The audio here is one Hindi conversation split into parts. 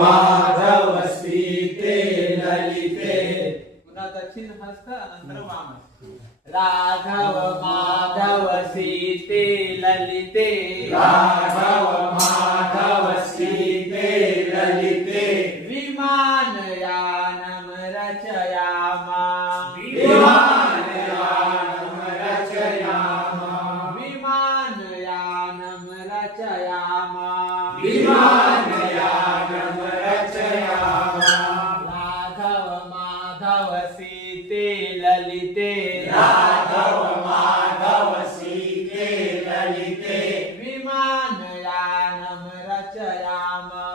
माधव सीते ललिते पुन्हा दक्षिण हस्त नंतर वाम राघव माधव सीते ललिते राघव माधव सीते ललिते विमानयानं रचयामा विमानयानं रचयामा विमानयानं रचयामा विमानयानं रचयामा राघव माधव सीते ललिते राघव माधव सीते ललिते विमानयानं रचयामा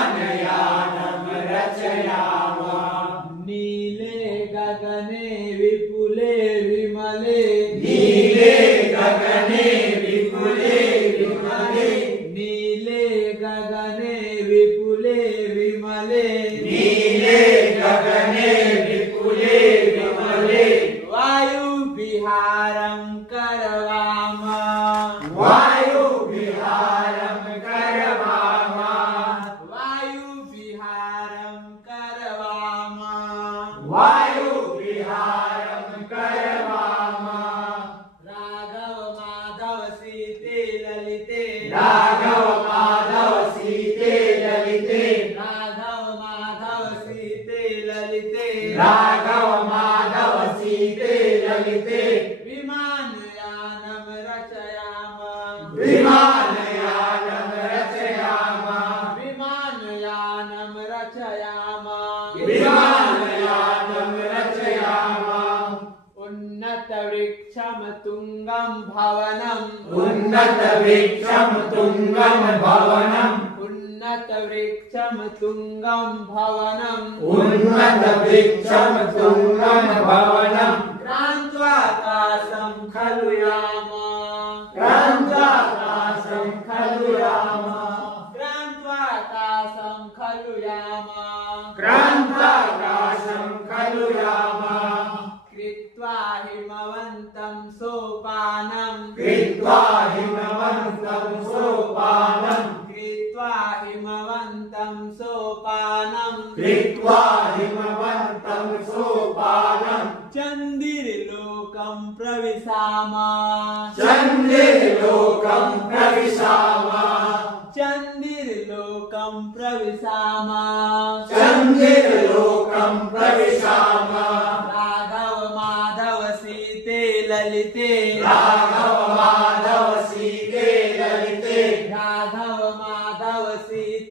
विमानयानं रचयामा नीले गगने विपुले विमले नीले गगने विपुले विमले नीले गगने विपुले विमले नीले गगने विपुले विमले वायुविहारं करवामा वायुविहारं करवामा वायुविहारं करवामा वायुविहारं करवामा राघव माधव सीते ललिते राघव माधव सीते ललिते राघव माधव सीते ललिते राघव माधव सीते ललिते विमानयानं रचयामा विमानयानं रचयामा विमानयानं रचयामा विमानयानं रचयामा उन्नतवृक्षं तुङ्गं भवनम् उन्नतवृक्षं तुङ्गं भवनम् उन्नतवृक्षं तुङ्गं भवनम् उन्नतवृक्षं तुङ्गं भवनम् क्रान्त्वाकाशं खलु यामा क्रान्ताकाशं खलु यामा क्रान्त्वाकाशं खलु यामा क्रान्ताकाशं खलु यामा कृत्वा हिमवन्तं सोपानम् कृत्वा हिमवन्तं सोपानम् कृत्वा हिमवन्तं सोपानम् कृत्वा हिमवन्तं सोपानम् चन्दिर्लोकं प्रविशामा चन्दिर्लोकं प्रविशामा चन्दिर्लोकं प्रविशामा चन्दिर्लोकं प्रविशामा राघव माधव सीते ललिते राघव